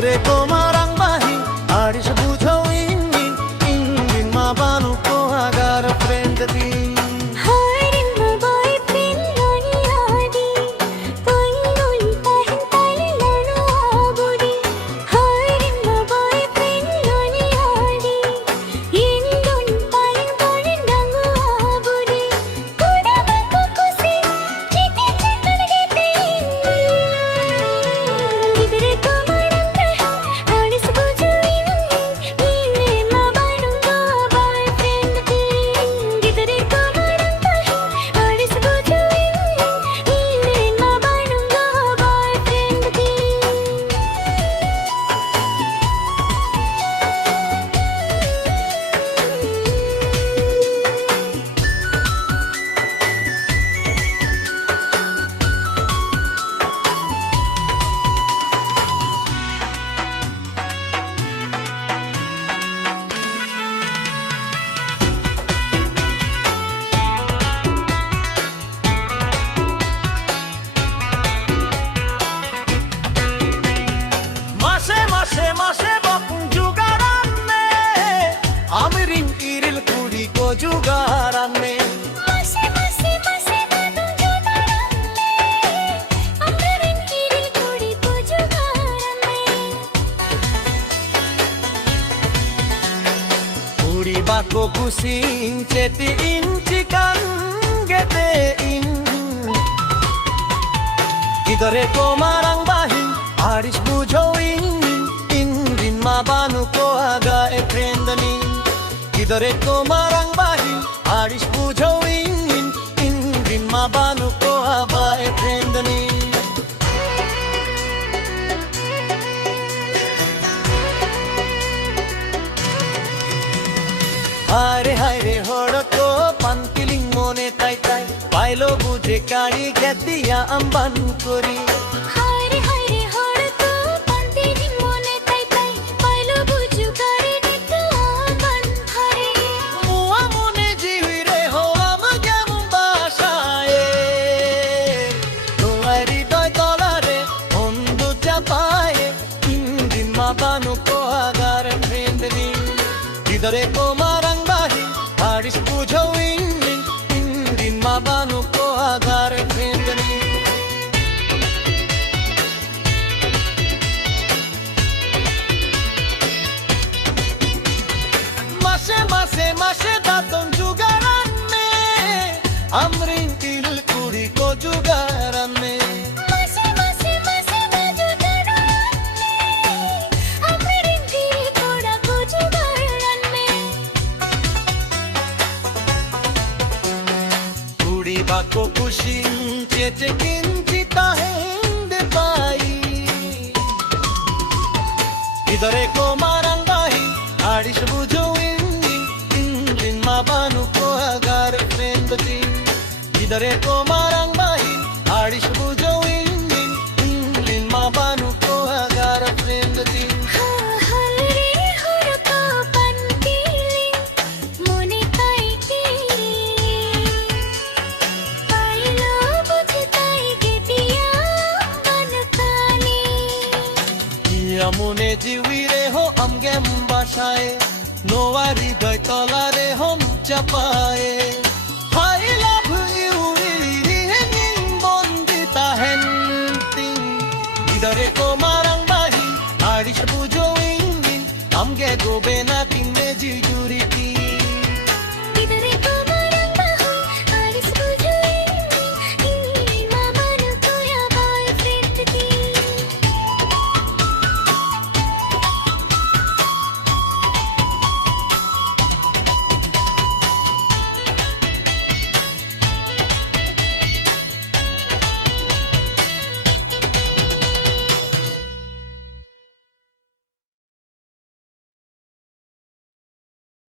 Idore ko marang bahi Aris bujo ingin Ingin mabanu ko agar friend din Jugaran me Mase badung jugaran me Amrin kiril kudi ko jugaran me Kudi bako kusing ceti incikan gete in Idore ko marang bahin aris bujo in mabanu ko aga e friendani Idore ko marang bahin aris bujo in mabanu ko aga e friendani Hare hodko pantiling mone tai tai pailo buje kari getiya amban kori Hare hodko pantiling mone tai tai pailo buju kari getiya amban hare Mua mone jiwire ho amagam bashaye Toari doi dolare ondu japaye indin mabanu ko agar friendni Idore ko marang bahi aris bujo indin mabanu ko agar friendni Mase daton jugaran me amrin til kudi ko jugaran me Mase badung jugaran me Amrin kiril koda ko jugaran me kudi bako kusing chete kinchita hende pai idore ko marang bahi aris bujo mabanu ko agar friend din idare ko marang bahin aris bujo in mabanu ko agar friend din Hare hodko pantiling mone tai ki pailo buju tai getiya amban kani Yamune jiwire ho amgem bashaye Nowari doi tolare hom chapaye I love you ri hanging bondita henting Idare ko marang bahi aris bujo ingin amge gobe na